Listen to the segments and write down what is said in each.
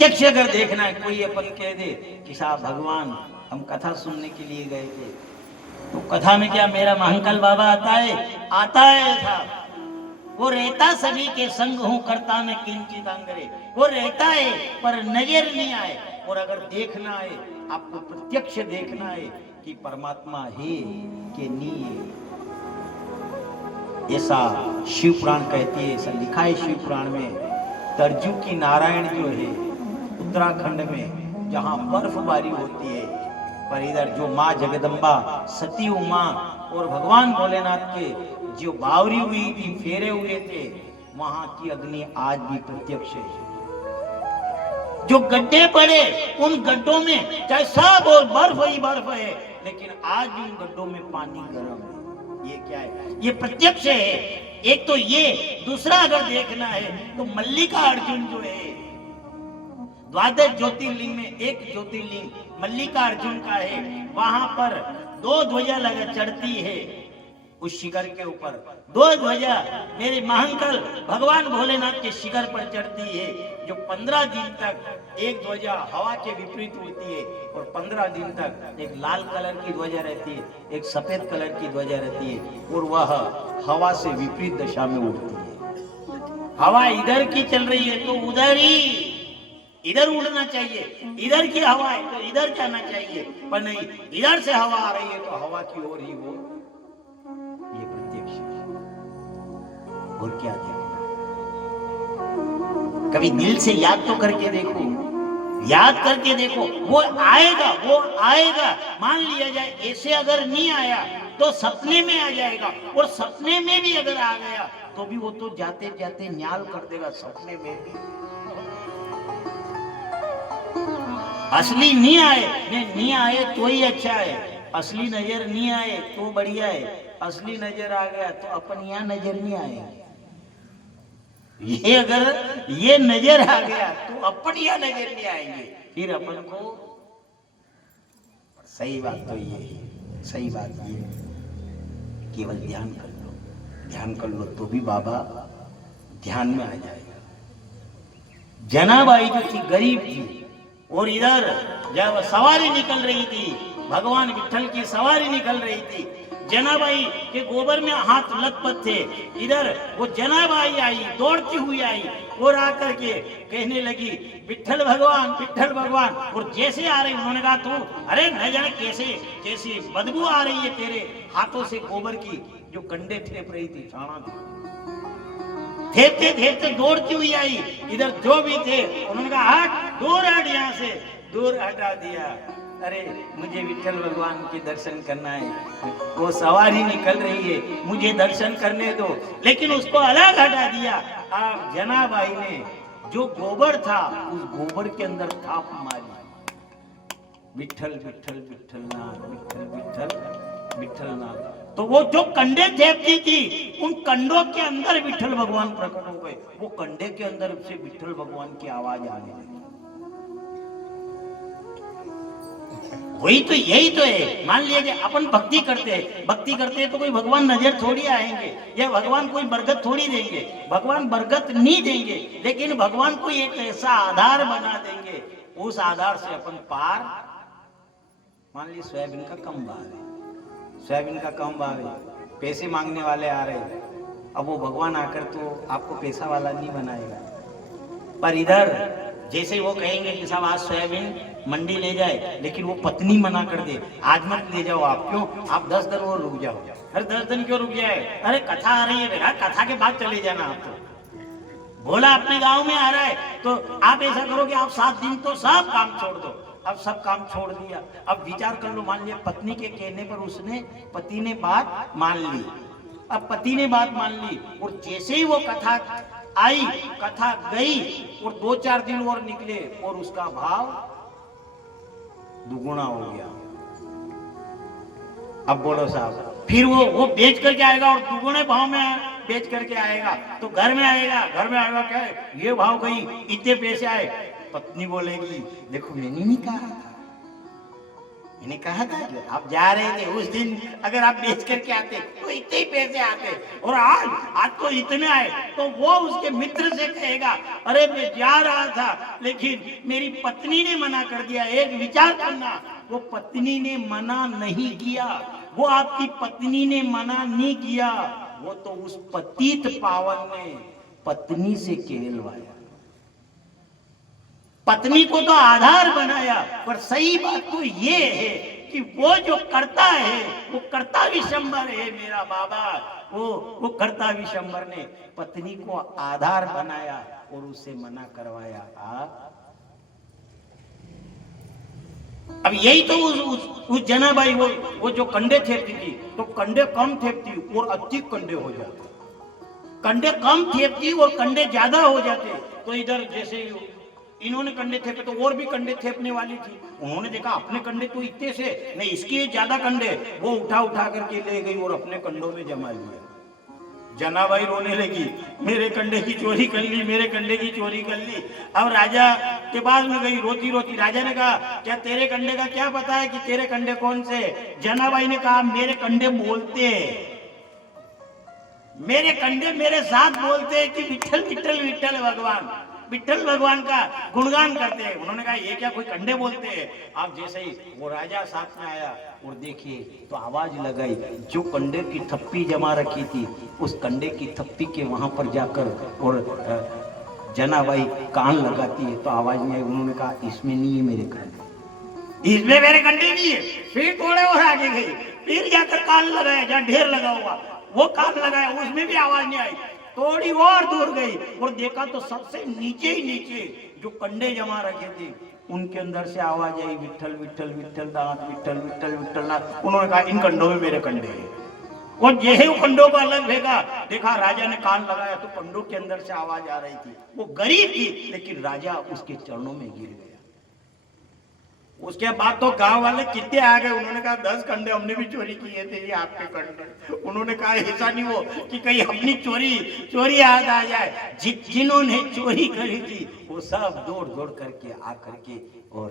प्रत्यक्ष अगर देखना है, कोई अपन कह दे कि साहब भगवान हम कथा सुनने के लिए गए थे, तो कथा में क्या मेरा महाकाल बाबा आता है? आता है साहब। वो रहता सभी के संग हूं, करता न किंचित अंगरे। वो रहता है पर नजर नहीं आए। और अगर देखना है, आपको प्रत्यक्ष देखना है कि परमात्मा है कि नहीं है, ऐसा शिव पुराण कहती है, ऐसा लिखा है शिव पुराण में। तरजू की नारायण जो है उत्तराखंड में, जहां बर्फबारी होती है, पर इधर जो माँ जगदम्बा, सती उमा और भगवान भोलेनाथ के जो बावरी हुई थी, फेरे हुए थे, वहां की अग्नि आज भी प्रत्यक्ष है। जो गड्ढे पड़े, उन गड्ढों में चाहे सब और बर्फ ही बर्फ है, लेकिन आज भी उन गड्ढों में पानी गर्म है। ये क्या है? ये प्रत्यक्ष है। एक तो ये, दूसरा अगर देखना है तो मल्लिका अर्जुन जो है, द्वादश ज्योतिर्लिंग में एक ज्योतिर्लिंग मल्लिका अर्जुन का है। वहां पर 2 ध्वजा लगा चढ़ती है, उस शिखर के ऊपर 2 ध्वजा मेरे महाकाल भगवान भोलेनाथ के शिखर पर चढ़ती है, जो 15 दिन तक एक ध्वजा हवा के विपरीत उड़ती है, और 15 दिन तक एक लाल कलर की ध्वजा रहती है, एक सफेद कलर की ध्वजा रहती है, और वह हवा से विपरीत दिशा में उड़ती है। हवा इधर की चल रही है तो उधर ही, इधर उड़ना चाहिए। इधर की हवा है तो इधर जाना चाहिए, पर नहीं, इधर से हवा आ रही है तो हवा की ओर ही वो। ये प्रत्यक्ष है। और क्या देखना? कभी दिल से याद तो करके देखो, याद करके देखो, वो आएगा, वो आएगा। मान लिया जाए ऐसे अगर नहीं आया तो सपने में आ जाएगा, और सपने में भी अगर आ गया तो भी वो तो जाते जाते न्याल कर देगा सपने में भी। असली नहीं आए, नहीं आए तो ही अच्छा है। असली नजर नहीं आए तो बढ़िया है। असली नजर आ गया तो अपन यहां नजर नहीं आएंगे। ये अगर ये नजर आ गया तो अपन यहां नजर नहीं आएंगे, फिर अपन को। सही बात तो ये है, सही बात ये, केवल ध्यान कर लो, ध्यान कर लो तो भी बाबा ध्यान में आ जाएगा। जनाबाई जो थी गरीब थी, और इधर जब सवारी निकल रही थी, भगवान विठल की सवारी निकल रही थी, जनाबाई के गोबर में हाथ लथपथ थे। इधर वो जनाबाई आई, दौड़ती हुई आई, और आकर के कहने लगी विठल भगवान, विठल भगवान। और जैसे आ रही, उन्होंने कहा तू, अरे न जाने कैसे कैसी बदबू आ रही है तेरे हाथों से गोबर की, जो कंडे ठेप रही थी, छाना थी। ठेपते दौड़ती हुई आई। इधर जो भी थे उन्होंने कहा हट, दूर हट, यहाँ से दूर हटा दिया। अरे मुझे विठल भगवान के दर्शन करना है, वो सवारी निकल रही है, मुझे दर्शन करने दो। लेकिन उसको अलग हटा दिया। अब जनाबाई ने जो गोबर था, उस गोबर के अंदर थाप मारी, विठल विठल विठल नाथ, विठल विठल विठल नाथ। तो वो जो कंडे ठेपती थी, उन कंडों के अंदर विठल भगवान प्रकट हो गए। वो कंडे के अंदर से विठल भगवान की आवाज आने लगी। वही तो, यही तो है। मान लीजिए अपन भक्ति करते हैं तो कोई भगवान नजर थोड़ी आएंगे, या भगवान कोई बरकत थोड़ी देंगे। भगवान बरकत नहीं देंगे, लेकिन भगवान को एक ऐसा आधार बना देंगे, उस आधार से अपन पार। मान लीजिए सोयाबीन का कम भाव है, सोयाबीन का कम भाव है, पैसे मांगने वाले आ रहे हैं। अब वो भगवान आकर तो आपको पैसा वाला नहीं बनाएगा, पर इधर जैसे वो कहेंगे कि साहब आज सोयाबीन मंडी ले जाए, लेकिन वो पत्नी मना कर दे, आज मत ले जाओ। आप क्यों? आप 10 दिन और रुक जाओ। अरे 10 दिन क्यों रुक जाए? अरे कथा आ रही है बेटा, कथा के बाद चले जाना। आप तो भोला अपने गांव में आ रहा है, तो आप ऐसा करो कि आप 7 दिन तो सब काम छोड़ दो। अब सब काम छोड़ दिया। अब विचार कर लो, मान लिया पत्नी के कहने पर उसने, पति ने बात मान ली। अब पति ने बात मान ली, और जैसे ही वो कथा आई, कथा गई, और 2-4 दिन और निकले, और उसका भाव दुगुना हो गया। अब बोलो साहब, फिर वो बेच करके आएगा, और दुगुने भाव में बेच करके आएगा, तो घर में आएगा क्या है, ये भाव गई, इतने पैसे आए। पत्नी बोलेगी देखो मैंने नहीं कहा था, मैंने कहा था जो आप जा रहे थे उस दिन अगर आप बेच करके आते तो इतने ही पैसे आते, और आज तो इतने आए। तो वो उसके मित्र से कहेगा अरे मैं जा रहा था लेकिन मेरी पत्नी ने मना कर दिया। एक विचार करना, वो पत्नी ने मना नहीं किया, वो आपकी पत्नी ने मना नहीं किया, वो तो उस पतित पावन ने पत्नी से कहलवाया, पत्नी को तो आधार बनाया। पर सही बात तो ये है कि वो जो करता है वो कर्ता विशंबर है मेरा बाबा। वो कर्ता विशंबर ने पत्नी को आधार बनाया और उसे मना करवाया। अब यही तो उस जनाबाई वो जो कंडे थेपती थी तो कंडे कम थेपती और अधिक कंडे हो जाते, कंडे कम थेपती और कंडे ज्यादा हो जाते। तो इधर जैसे इन्होंने कंडे थेपे तो और भी कंडे थेपने वाली थी, उन्होंने देखा अपने कंडे तो इतने से नहीं, इसके ज्यादा कंडे, वो उठा करके ले गई और अपने कंडों में जमा लिया। जनाबाई रोने लगी, मेरे कंडे की चोरी कर ली, मेरे कंडे की चोरी कर ली। अब राजा के पास में गई रोती रोती, राजा ने कहा क्या तेरे कंडे का क्या पता है कि तेरे कंडे कौन से? जनाबाई ने कहा मेरे कंडे बोलते हैं, मेरे कंडे मेरे साथ बोलते हैं कि विठल विठल विठल भगवान, विठल भगवान का गुणगान करते हैं। उन्होंने कहा ये क्या कोई कंडे बोलते हैं? आप जैसे ही वो राजा साथ में आया और देखिए तो आवाज लगाई, जो कंडे की थप्पी जमा रखी थी उस कंडे की थप्पी के वहां पर जाकर और जनाबाई कान लगाती है तो आवाज नहीं आई। उन्होंने कहा इसमें नहीं है मेरे कंडे, इसमें मेरे कंडे नहीं है। फिर थोड़े और आगे गई, फिर जाकर कान लगाया जहाँ ढेर लगा हुआ, वो कान लगाया, उसमें भी आवाज नहीं आई। थोड़ी और दूर गई और देखा तो सबसे नीचे ही नीचे जो कंडे जमा रखे थे उनके अंदर से आवाज आई, विठल विठल विठल दांत, विठल विठल विठल नाथ। उन्होंने कहा इन कंडों में मेरे कंडे हैं। और ये कंडों को अलग फेंका, देखा राजा ने कान लगाया तो कंडों के अंदर से आवाज आ रही थी। वो गरीब थी लेकिन राजा उसके चरणों में गिर गया। उसके बाद तो गांव वाले कितने आ गए, उन्होंने कहा 10 कंडे हमने भी चोरी किए थे, ये आपके कंडे। उन्होंने कहा ऐसा नहीं हो कि कहीं अपनी चोरी याद आ जाए। जिन्होंने चोरी करी थी वो सब दौड़ दौड़ करके आ करके और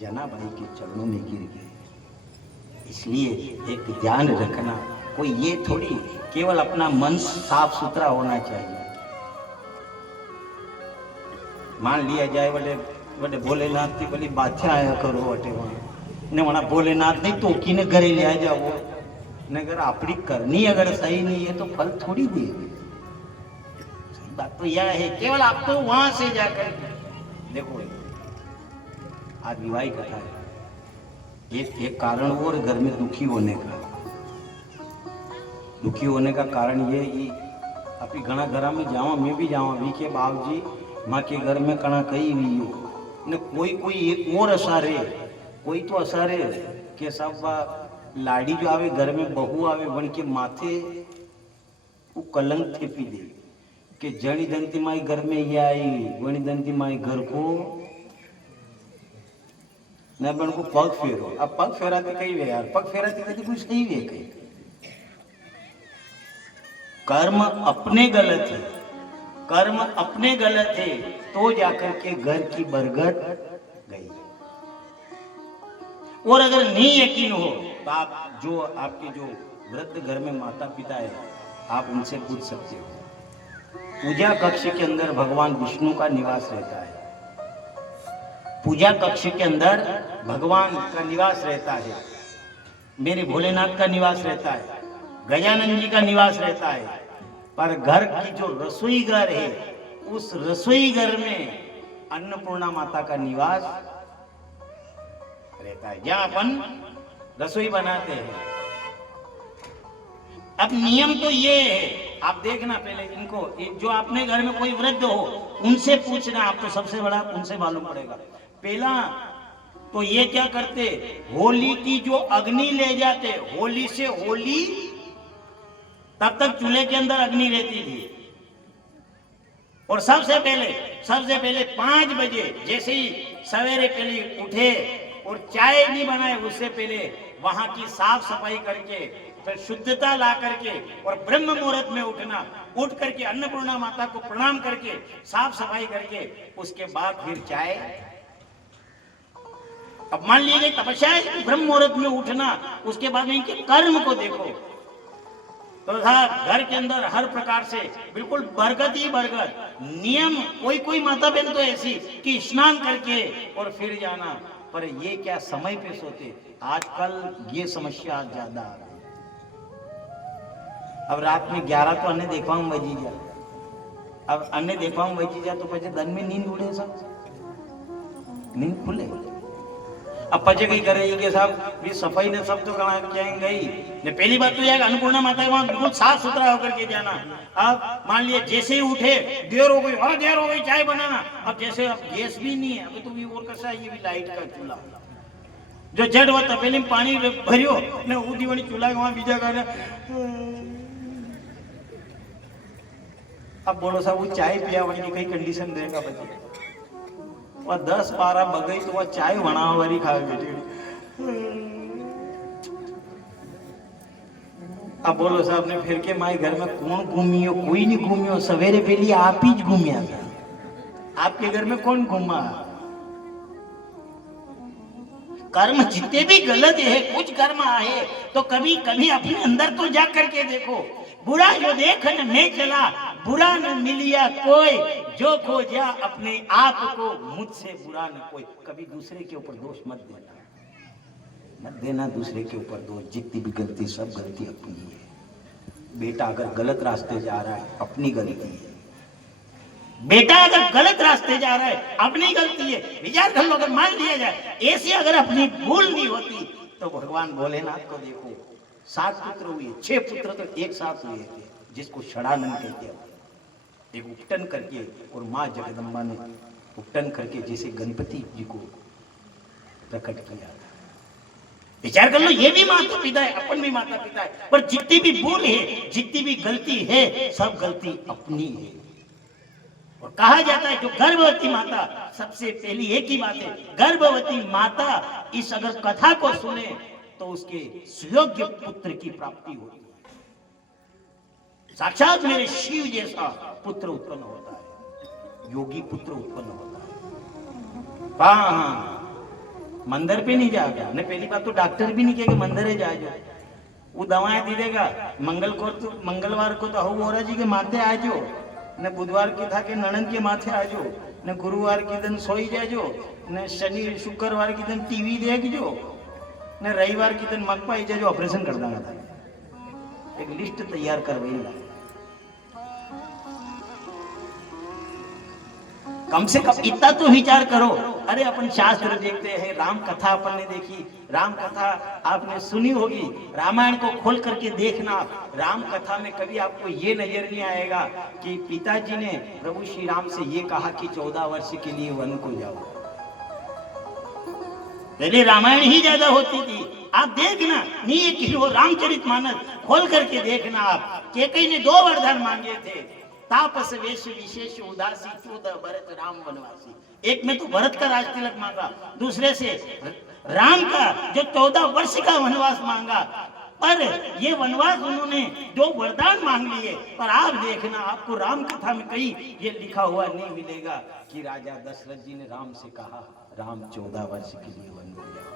जनाबाई के चरणों में गिर गए। इसलिए एक ध्यान रखना, कोई ये थोड़ी केवल अपना मन साफ सुथरा होना चाहिए। मान लिया जाए बोले भोलेनाथ की बोली बादशाह आया करो वटे वहां ने वहां भोलेनाथ नहीं तो की ने घरे ले जाओ ने, अगर अपनी करनी अगर सही नहीं है तो फल थोड़ी दे। सही बात तो यह है, केवल आप तो वहां से जाकर देखो। आज विवाही कथा है, एक कारण और घर में दुखी होने का कारण ये कि अपनी घना घर में जावा, मैं भी जावा वी के बाबूजी माँ के घर में कणा कही हुई हो ने कोई एक और असर है, कोई तो असर है कि सब लाड़ी जो आवे घर में बहू आवे बन के माथे वो कलंक थेपी दे कि जनी दंती माई घर में ये आई, वनी दंती माई घर को न बन को पग फेरो। अब पग फेराते कई वे यार, पग फेराते कभी कुछ नहीं वे कहीं। कर्म अपने गलत है, कर्म अपने गलत है तो जाकर के घर की बरगद गई। और अगर नहीं यकीन हो तो आप जो आपके जो वृद्ध घर में माता पिता है आप उनसे पूछ सकते हो। पूजा कक्ष के अंदर भगवान विष्णु का निवास रहता है, पूजा कक्ष के अंदर भगवान का निवास रहता है, मेरे भोलेनाथ का निवास रहता है, गजानन जी का निवास रहता है। पर घर की जो रसोई घर है उस रसोई घर में अन्नपूर्णा माता का निवास रहता है, जहां अपन रसोई बनाते हैं। अब नियम तो ये है, आप देखना पहले इनको, जो अपने घर में कोई वृद्ध हो उनसे पूछना, आप तो सबसे बड़ा उनसे मालूम पड़ेगा। पहला तो ये क्या करते, होली की जो अग्नि ले जाते, होली से होली तब तक चूल्हे के अंदर अग्नि रहती थी। और सबसे पहले 5 बजे जैसे ही सवेरे पहले उठे और चाय नहीं बनाए उससे पहले वहां की साफ सफाई करके फिर शुद्धता ला करके और ब्रह्म मुहूर्त में उठ करके अन्नपूर्णा माता को प्रणाम करके साफ सफाई करके उसके बाद फिर चाय अब मान लीजिए तपस्या है ब्रह्म मुहूर्त में उठना, उसके बाद में इनके कर्म को देखो तो साहब घर के अंदर हर प्रकार से बिल्कुल बरकत ही बरकत। नियम कोई माता बहन तो ऐसी कि स्नान करके और फिर जाना, पर ये क्या समय पे सोते। आजकल ये समस्या ज्यादा आ गई। अब रात में 11 तो अन्य देखवाऊं बजी जा, अब अन्य देखवाऊं बजी जा तो पचे दिन में नींद उड़े, सब नींद खुले। अब पचे कई करे कि साहब ये सफाई ने सब तो कहाँ गई ने। पहली बात तो यह अन्नपूर्णा माता के वहां बिल्कुल साफ सुथरा होकर के जाना। अब मान लिया जैसे ही उठे देर हो गई, देर हो गई चाय बनाना, अब जैसे अब गैस भी नहीं है, अभी तो ये और कैसा है, ये भी लाइट का चूल्हा जो जड़ हुआ तपेली में पानी भरियो ने ऊदी वाली चूल्हा वहां बीजा कर। अब बोलो साहब वो चाय पिया वाली की कई कंडीशन रहेगा बच्चे, और 10-12 बगई तो वह चाय बनावा वाली खावे बेटी। अब बोलो साहब ने फिर के माई घर में कौन घूमियो, कोई नहीं घूमियो, सवेरे पहले आप ही घूमिया था, आपके घर में कौन घूमा। कर्म जितने भी गलत है, कुछ कर्म आए तो कभी कभी अपने अंदर तो जा करके देखो। बुरा जो देख न मैं चला, बुरा न मिलिया कोई, जो खोजा अपने आप को, मुझसे बुरा न कोई। कभी दूसरे के ऊपर दोष मत देना दूसरे के ऊपर दोष। जितनी भी गलती सब गलती अपनी है। बेटा अगर गलत रास्ते जा रहा है अपनी गलती है, बेटा अगर गलत रास्ते जा रहा है अपनी गलती है। विचार कर लो, अगर मान लिया जाए ऐसी अगर अपनी भूल नहीं होती तो भगवान भोलेनाथ को देखो, 7 पुत्र हुए, 6 पुत्र तो एक साथ हुए थे, जिसको षडानंद कहते हैं। एक उपटन करके और माँ जगदम्बा ने उपटन करके जैसे गणपति जी को प्रकट किया था। विचार कर लो, ये भी माता पिता है, अपन भी माता पिता है, पर जितनी भी भूल है, जितनी भी गलती है, सब गलती अपनी है। और कहा जाता है जो गर्भवती माता, सबसे पहली एक ही बात है, गर्भवती माता इस अगर कथा को सुने तो उसके सुयोग्य पुत्र की प्राप्ति होती है। साक्षात मेरे शिव जैसा पुत्र उत्पन्न होता है, योगी पुत्र उत्पन्न होता है। हाँ, मंदिर पे नहीं जाएगा ने, पहली बात तो डॉक्टर भी नहीं कहेगा मंदिर है जा जाओ, वो दवाएं दे देगा। मंगलवार को तो मोरा जी के माथे आ जाओ, ने बुधवार की था के ननन के माथे आ जाओ, ने गुरुवार के दिन सोई जाओ, ने शनि शुक्रवार के दिन टीवी देख जो, ने रविवार के दिन मग पाई जाओ, ऑपरेशन कर देगा था। एक लिस्ट तैयार करवाई, कम से कम इतना तो विचार करो। अरे अपन शास्त्र देखते हैं, राम कथा अपन ने देखी, राम कथा आपने सुनी होगी, रामायण को खोल करके देखना। राम कथा में कभी आपको ये नजर नहीं आएगा कि पिताजी ने प्रभु श्री राम से ये कहा कि 14 वर्ष के लिए वन को जाओ। पहले रामायण ही ज्यादा होती थी। आप देखना, नहीं कि वो रामचरितमानस खोल करके देखना। आप केकई ने 2 वरदान मांगे थे, तापस वेश विशेष उदासी 14 भरत राम वनवासी। एक में तो भरत का राज तिलक मांगा, दूसरे से राम का जो 14 वर्ष का वनवास मांगा। पर ये वनवास उन्होंने 2 वरदान मांग लिए, पर आप देखना आपको राम कथा में कहीं ये लिखा हुआ नहीं मिलेगा कि राजा दशरथ जी ने राम से कहा राम 14 वर्ष के लिए वन को जाओ।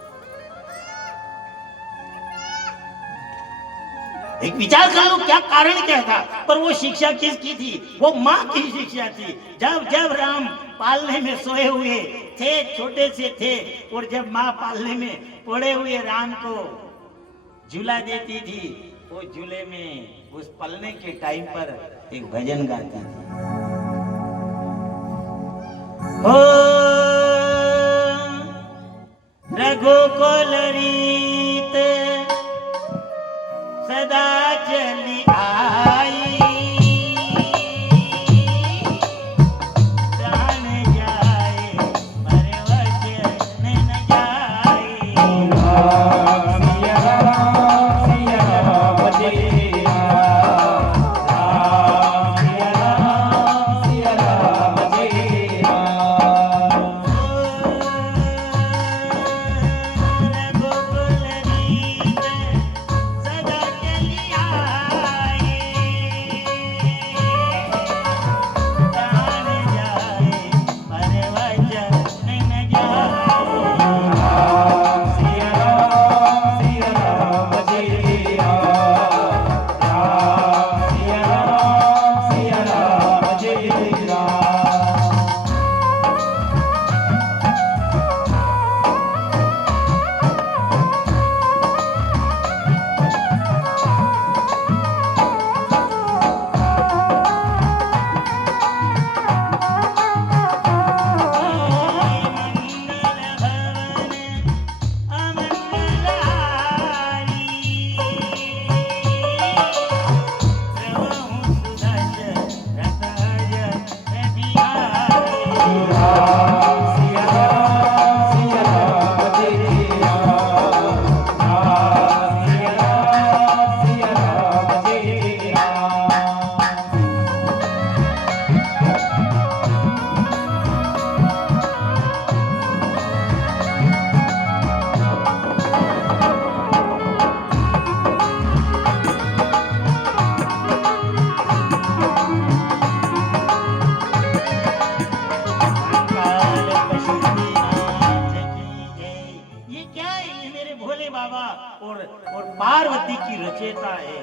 एक विचार कर लो क्या कारण क्या था, पर वो शिक्षा किसकी थी? वो माँ की शिक्षा थी। जब जब राम पालने में सोए हुए थे, छोटे से थे, और जब माँ पालने में पड़े हुए राम को झूला देती थी, वो झूले में उस पलने के टाइम पर एक भजन गाती थी। ओ रघुकुल रीत सदा चली आई, प्राण जाए पर वचन न जाए। आदि की रचयिता है।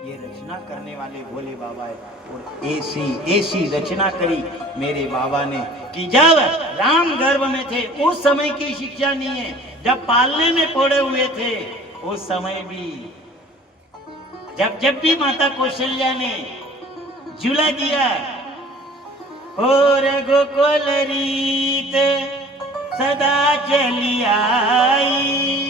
ये रचना करने वाले भोले बाबा है। और ऐसी रचना करी मेरे बाबा ने कि जब राम गर्भ में थे उस समय की शिक्षा नहीं है, जब पालने में पड़े हुए थे उस समय भी, जब भी माता कौशल्या ने झूला दिया, और गोकुल रीत सदा चली आई,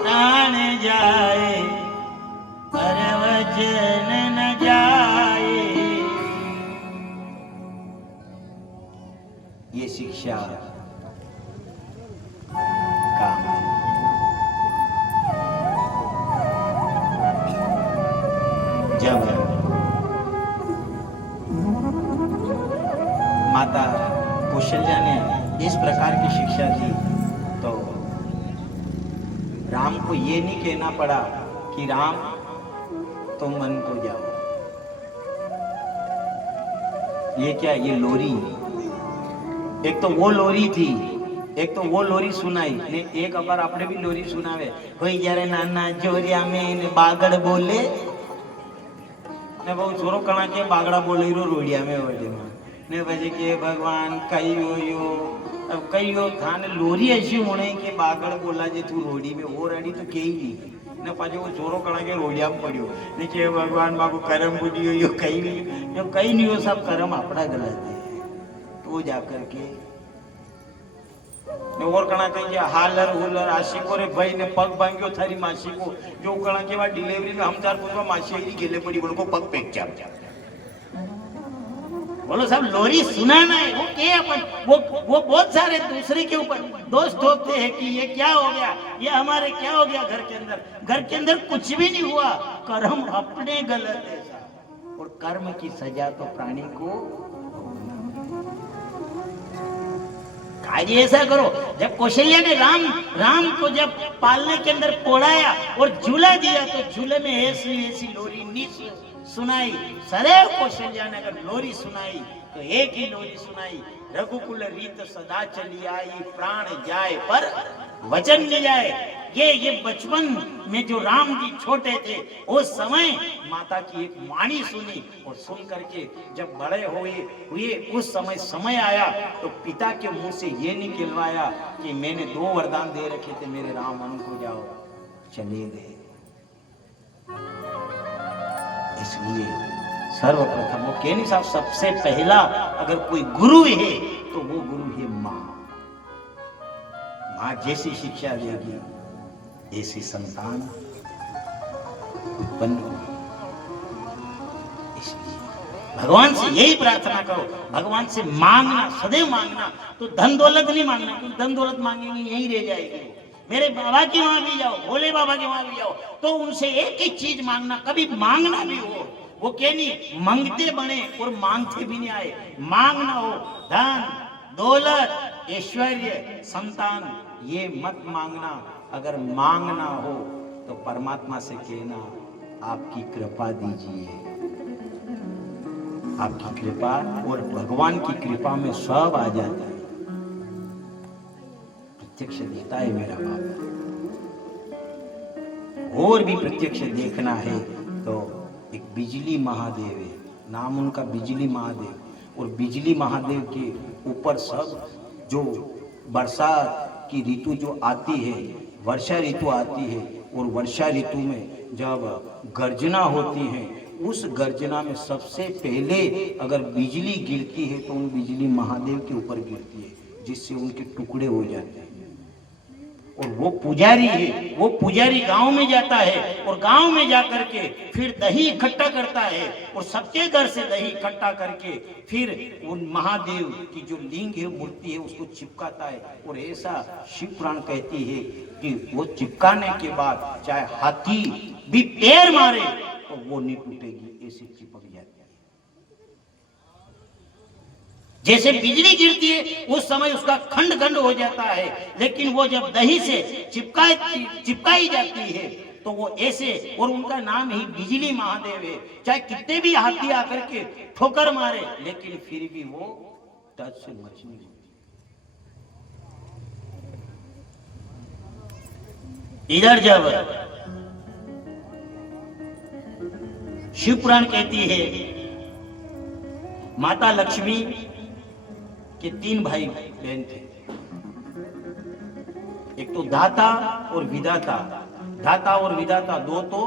प्राण जाए पर वचन न जाए। ये शिक्षा काम है। जब माता कौशल्या ने इस प्रकार की शिक्षा दी तो राम को ये नहीं कहना पड़ा कि राम तुम मन को जाओ। ये क्या, ये लोरी, एक तो वो लोरी थी, एक तो वो लोरी सुनाई ने, एक अबार आपने भी लोरी सुनावे, कोई जरे नाना जोरिया में बागड़ बोले ने बहु छोरो कणा के बागड़ा बोले रो रोडिया में वडे ने बजे के भगवान कई हो अब कई हो थाने लोरी ऐसी होने के बागड़ बोला जे तू रोडी में वो रेडी तो के ही ने पाछे वो छोरो कणा के रोडिया में पड़ियो ने के भगवान बाबू करम बुडियो यो कई नहीं हो, सब करम अपना गलत है। तो जाकर के ने और कणा कहीं हालर हुलर आशिको रे भाई ने पग बांग्यो थारी मासी को, जो कणा के बाद डिलीवरी में हम चार पूछवा मासी ही गेले पड़ी बोलो को पग पेक जा बोलो सब लोरी सुनाना है। वो क्या अपन वो बहुत सारे दूसरे के ऊपर दोष ठोकते हैं कि ये क्या हो गया, ये हमारे क्या हो गया। घर के अंदर कुछ भी नहीं हुआ, कर्म अपने गलत है। और कर्म की सजा तो प्राणी को आज ऐसा करो, जब कौशल्या ने राम को जब पालने के अंदर पोड़ाया और झूला दिया तो झूले में ऐसी लोरी नहीं सुनाई। सदैव कौशल्या ने अगर लोरी सुनाई तो एक ही लोरी सुनाई, रघुकुल रीत सदा चली आई, प्राण जाए पर वचन नहीं जाए। ये बचपन में जो राम जी छोटे थे उस समय माता की एक वाणी सुनी, और सुन करके जब बड़े हुए उस समय आया तो पिता के मुंह से ये निकलवाया कि मैंने 2 वरदान दे रखे थे मेरे राम मन को जाओ, चले गए। इसलिए सर्वप्रथम वो कहनी साहब सबसे पहला अगर कोई गुरु है तो वो गुरु है माँ। माँ जैसी शिक्षा देगी ऐसी संतान उत्पन्न होगी। इसलिए भगवान से यही प्रार्थना करो, भगवान से मांगना, सदैव मांगना। तो धन दौलत नहीं मांगना, क्योंकि धन दौलत मांगेंगे यहीं रह जाएगी। मेरे बाबा के वहां भी जाओ, भोले बाबा के वहां भी जाओ, तो उनसे एक ही चीज मांगना, कभी मांगना भी हो वो क्या नहीं मांगते बने और मांगते भी नहीं आए। मांगना हो धन दौलत ऐश्वर्य संतान, ये मत मांगना। अगर मांगना हो तो परमात्मा से कहना आपकी कृपा दीजिए, आपकी कृपा, और भगवान की कृपा में सब आ जाता है। प्रत्यक्ष देता है मेरा बाबा। और भी प्रत्यक्ष देखना है तो एक बिजली महादेव है, नाम उनका बिजली महादेव। और बिजली महादेव के ऊपर सब जो बरसात की ऋतु जो आती है, वर्षा ऋतु आती है, और वर्षा ऋतु में जब गर्जना होती है, उस गर्जना में सबसे पहले अगर बिजली गिरती है तो उन बिजली महादेव के ऊपर गिरती है, जिससे उनके टुकड़े हो जाते हैं। और वो पुजारी है, वो पुजारी गांव में जाता है और गांव में जाकर के फिर दही इकट्ठा करता है, और सबके घर से दही इकट्ठा करके फिर उन महादेव की जो लिंग है, मूर्ति है, उसको चिपकाता है। और ऐसा शिव पुराण कहती है कि वो चिपकाने के बाद चाहे हाथी भी पैर मारे तो वो नहीं टूटेगी, ऐसी चिपक जाती है। जैसे बिजली गिरती है उस समय उसका खंड खंड हो जाता है, लेकिन वो जब दही से चिपकाई जाती है तो वो ऐसे, और उनका नाम ही बिजली महादेव है। चाहे कितने भी हाथी आकर के ठोकर मारे, लेकिन फिर भी वो टच से मच नहीं होती। इधर जब शिव पुराण कहती है माता लक्ष्मी के 3 भाई बहन थे, एक तो दाता और विधाता। दाता और विधाता 2 तो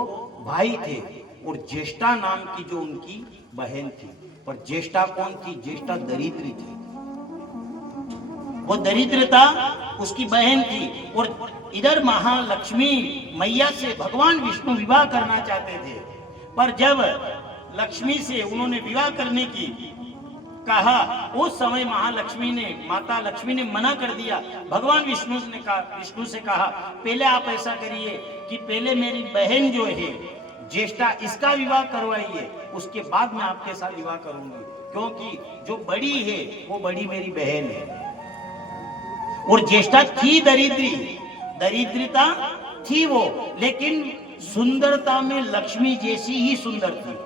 भाई थे, और ज्येष्ठा नाम की जो उनकी बहन थी। पर ज्येष्ठा कौन थी? ज्येष्ठा दरिद्री थी, वो दरिद्रता उसकी बहन थी। और इधर महालक्ष्मी मैया से भगवान विष्णु विवाह करना चाहते थे, पर जब लक्ष्मी से उन्होंने विवाह करने की कहा, उस समय महालक्ष्मी ने, माता लक्ष्मी ने मना कर दिया। भगवान विष्णु से कहा पहले आप ऐसा करिए कि पहले मेरी बहन जो है ज्येष्ठा, इसका विवाह करवाइए, उसके बाद मैं आपके साथ विवाह करूंगी, क्योंकि जो बड़ी है वो बड़ी मेरी बहन है। और ज्येष्ठा थी दरिद्री, दरिद्रता थी वो, लेकिन सुंदरता में लक्ष्मी जैसी ही सुंदर थी।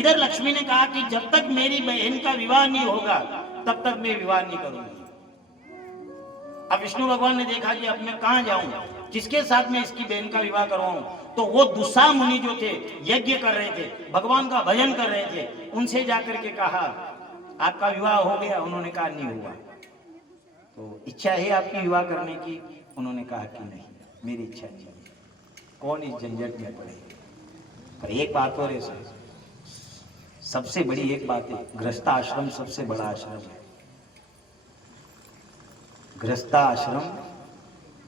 इधर लक्ष्मी ने कहा कि जब तक मेरी बहन का विवाह नहीं होगा तब तक मैं विवाह नहीं करूंगी। अब विष्णु भगवान ने देखा कि अब मैं कहां जाऊं, किसके साथ में इसकी बहन का विवाह करवाऊं। तो वो दुस्सा मुनि जो थे, यज्ञ कर रहे थे, भगवान का भजन कर रहे थे, उनसे जाकर के कहा आपका विवाह हो गया? उन्होंने कहा नहीं हुआ। तो इच्छा है आपकी विवाह करने की? उन्होंने कहा कि नहीं, मेरी इच्छा नहीं है। कौन इस झंझट में पड़े? पर एक बात और है, सबसे बड़ी एक बात है, गृहस्थ आश्रम सबसे बड़ा आश्रम है। गृहस्थ आश्रम,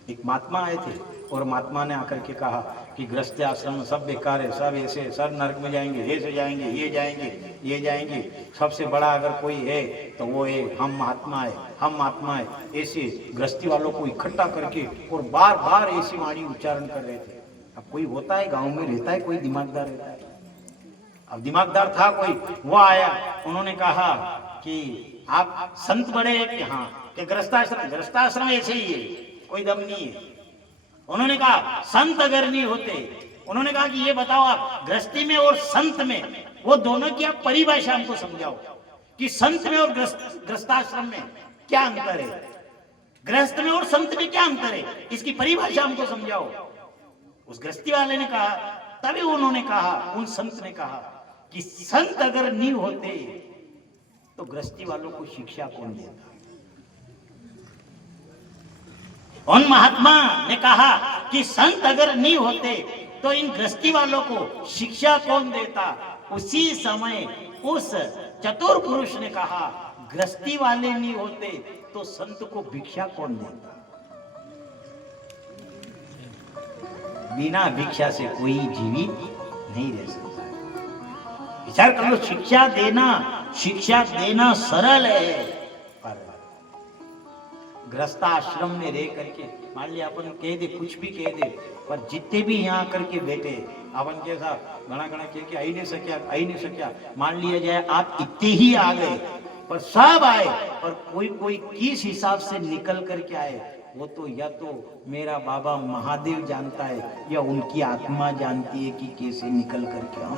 एक महात्मा आए थे और महात्मा ने आकर के कहा कि गृहस्थ आश्रम सब बेकार है, सब ऐसे, सब नरक में जाएंगे, ऐसे जाएंगे, ये जाएंगे, ये जाएंगे, सबसे बड़ा अगर कोई है तो वो है हम महात्मा है, हम महात्मा है। ऐसे गृहस्थी वालों को इकट्ठा करके और बार बार ऐसी वाणी उच्चारण कर रहे थे। अब कोई होता है गांव में रहता है, कोई दिमागदार रहता है। अब दिमागदार था कोई, वो आया, उन्होंने कहा कि आप संत बड़े हैं कि हाँ, कि गृहस्थाश्रम ऐसे ही है, कोई दम नहीं है। उन्होंने कहा संत अगर नहीं होते, उन्होंने कहा कि ये बताओ आप गृहस्थी में और संत में, वो दोनों की आप परिभाषा हमको समझाओ कि संत में और गृहस्थाश्रम में क्या अंतर है, गृहस्थ में और संत में क्या अंतर है, इसकी परिभाषा हमको समझाओ। उस गृहस्थी वाले ने कहा, तभी उन्होंने कहा, उन संत ने कहा कि संत अगर नहीं होते तो गृहस्थी वालों को शिक्षा कौन देता। उन महात्मा ने कहा कि संत अगर नहीं होते तो इन गृहस्थी वालों को शिक्षा कौन देता। उसी समय उस चतुर पुरुष ने कहा गृहस्थी वाले नहीं होते तो संत को भिक्षा कौन देता। बिना भिक्षा से कोई जीवित नहीं रह सकता। विचार कर लो, शिक्षा देना सरल है, पर गृहस्थ आश्रम में रह करके, मान लिया अपन कह दे, कुछ भी कह दे, पर जितने भी यहाँ करके बैठे अपन के साथ घना घना कह के आई नहीं सक्या, मान लिया जाए आप इतने ही आ गए, पर सब आए, पर कोई किस हिसाब से निकल करके आए, वो तो या तो मेरा बाबा महादेव जानता है या उनकी आत्मा जानती है कि कैसे निकल करके आऊं।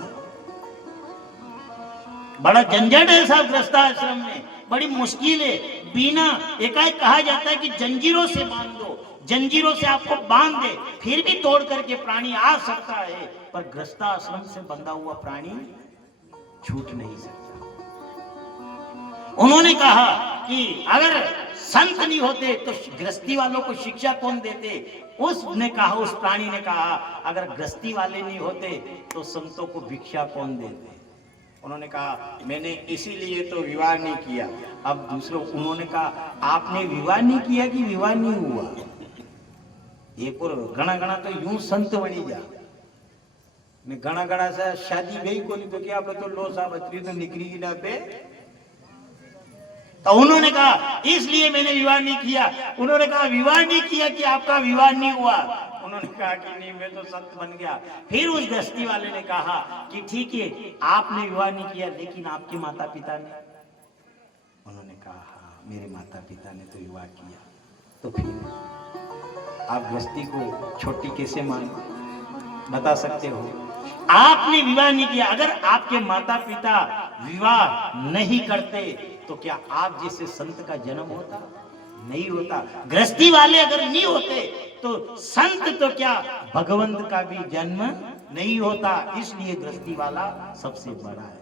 बड़ा झंझट है साहब गृहस्थाश्रम में, बड़ी मुश्किल है। बिना एकाएक कहा जाता है कि जंजीरों से बांध दो, जंजीरों से आपको बांध दे फिर भी तोड़ करके प्राणी आ सकता है, पर गृहस्थाश्रम से बंधा हुआ प्राणी छूट नहीं सकता। उन्होंने कहा कि अगर संत नहीं होते तो गृहस्थी वालों को शिक्षा कौन देते। उसने कहा, उस प्राणी ने कहा अगर गृहस्थी वाले नहीं होते तो संतों को भिक्षा कौन देते। उन्होंने कहा मैंने इसीलिए तो विवाह नहीं किया। अब दूसरों, उन्होंने कहा आपने विवाह नहीं किया कि विवाह नहीं हुआ। एक और घना घना तो यूं संत बनी जा, मैं घना घना से शादी गई को नहीं तो क्या आप तो लो साहब अत्री तो निकली ना पे। तो उन्होंने कहा इसलिए मैंने विवाह नहीं किया। उन्होंने कहा विवाह नहीं किया कि आपका विवाह नहीं हुआ। उन्होंने कहा कि नहीं, मैं तो संत बन गया। फिर उस गृहस्थी वाले ने कहा कि ठीक है आपने विवाह नहीं किया, लेकिन आपके माता पिता ने। उन्होंने कहा हाँ मेरे माता पिता ने तो विवाह किया। तो फिर आप गृहस्थी को छोटी कैसे मान बता सकते हो? आपने विवाह नहीं किया। अगर आपके माता पिता विवाह नहीं करते तो क्या आप जैसे संत का जन्म होता? नहीं होता। गृहस्थी वाले अगर नहीं होते तो संत तो क्या भगवंत का भी जन्म नहीं होता, इसलिए दृष्टि वाला सबसे बड़ा है।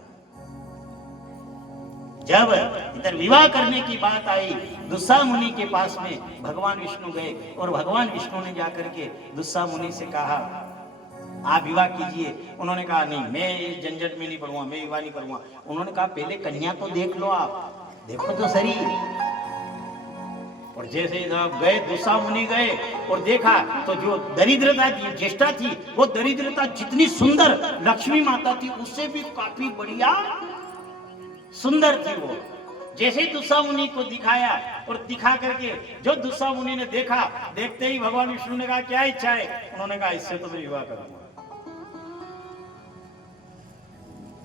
जब इधर विवाह करने की बात आई, दुस्सा मुनि के पास में भगवान विष्णु गए और भगवान विष्णु ने जाकर के दुस्सा मुनि से कहा आप विवाह कीजिए। उन्होंने कहा नहीं, मैं इस झंझट में नहीं पड़ूंगा, मैं विवाह नहीं करूंगा। उन्होंने कहा पहले कन्या तो देख लो, आप देखो तो सही। और जैसे जब गए दुस्सा मुनि गए और देखा तो जो दरिद्रता थी, ज्येष्ठा थी, वो दरिद्रता जितनी सुंदर लक्ष्मी माता थी उससे भी काफी बढ़िया सुंदर थी वो। जैसे दुस्सा मुनि को दिखाया और दिखा करके जो दुस्सा मुनि ने देखा, देखते ही भगवान विष्णु ने कहा क्या इच्छा है? उन्होंने कहा इससे तो मैं विवाह करूंगा।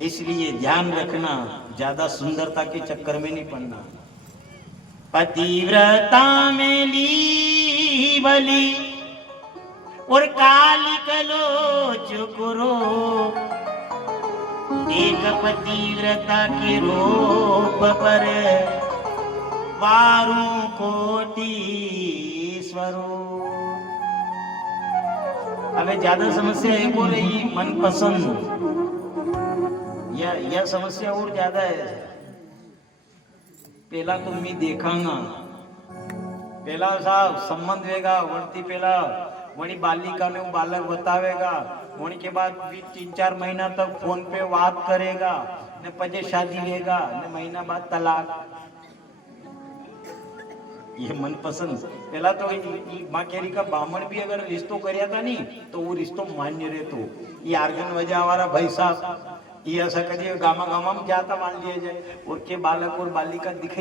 इसलिए ध्यान रखना, ज्यादा सुंदरता के चक्कर में नहीं पड़ना। पतिव्रता में ली बली और काली कलोच कुरो, एक पतिव्रता के रूप पर वारू कोटि स्वरूप। अबे ज्यादा समस्या एक हो रही, मनपसंद, यह समस्या और ज्यादा है। पेला तो मैं देखांगा, पेला साहब संबंध वेगा वरती पेला वही बालिका ने बालक बतावेगा, होने के बाद भी 3-4 महीना तक फोन पे बात करेगा, ने पजे शादी लेगा, ने महीना बाद तलाक। ये मनपसंद। पहला तो माँ केरी का बामण भी अगर रिश्तो करिया था नहीं तो वो रिश्तो मान्य रहतो। ये आर्गन वजह वाला भाई साहब ये ऐसा करिए गामा गामा में जाता मान लिया जाए और के बालक और बालिका दिखाई